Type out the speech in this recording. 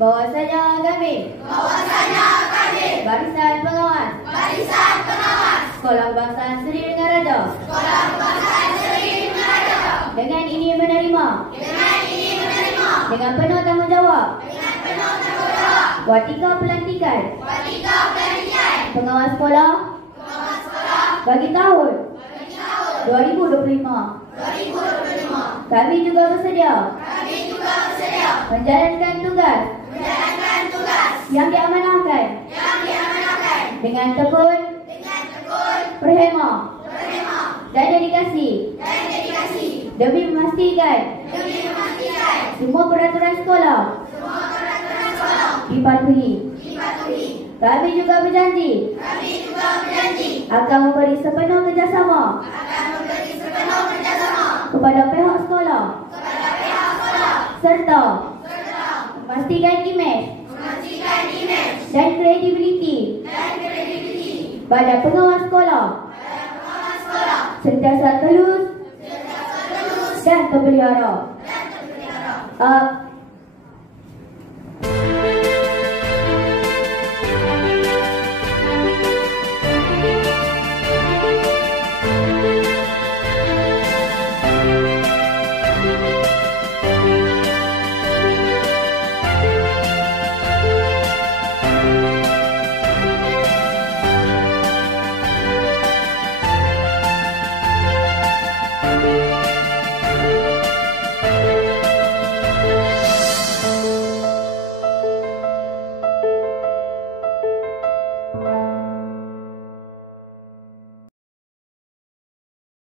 bahwasanya kami Barisan Pengawas Sekolah Kebangsaan Seri Dengar Raja dengan ini menerima dengan penuh tanggungjawab watika pelantikan pengawas sekolah bagi tahun 2025. Kami juga bersedia menjalankan tugas yang diamanahkan dengan tekun, perhema dan dedikasi demi memastikan semua peraturan sekolah dipatuhi. Kami juga berjanji akan memberi sepenuh kerjasama kepada pihak sekolah serta memastikan imej dan kredibiliti pada pengawas sekolah sentiasa tulus dan terpelihara.